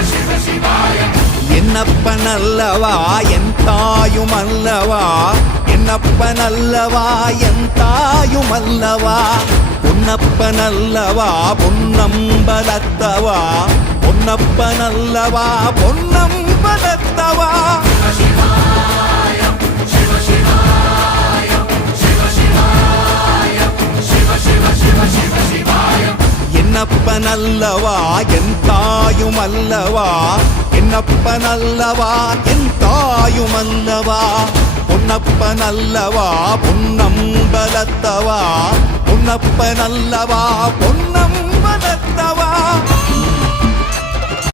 என்னப்பனல்லவா என் தாயுமல்லவா, என்னப்பனல்லவா என் தாயுமல்லவா, பொன்னப்பனல்லவா பொன்னம்பலத்தவா, பொன்னப்பனல்லவா பொன்னம்பலத்தவா. என்னப்பனல்லவா என் தாயுமல்லவா, என்னப்பனல்லவா என் தாயுமல்லவா, பொன்னப்பனல்லவா பொன்னம்பலத்தவா, பொன்னப்பனல்லவா பொன்னம்பலத்தவா.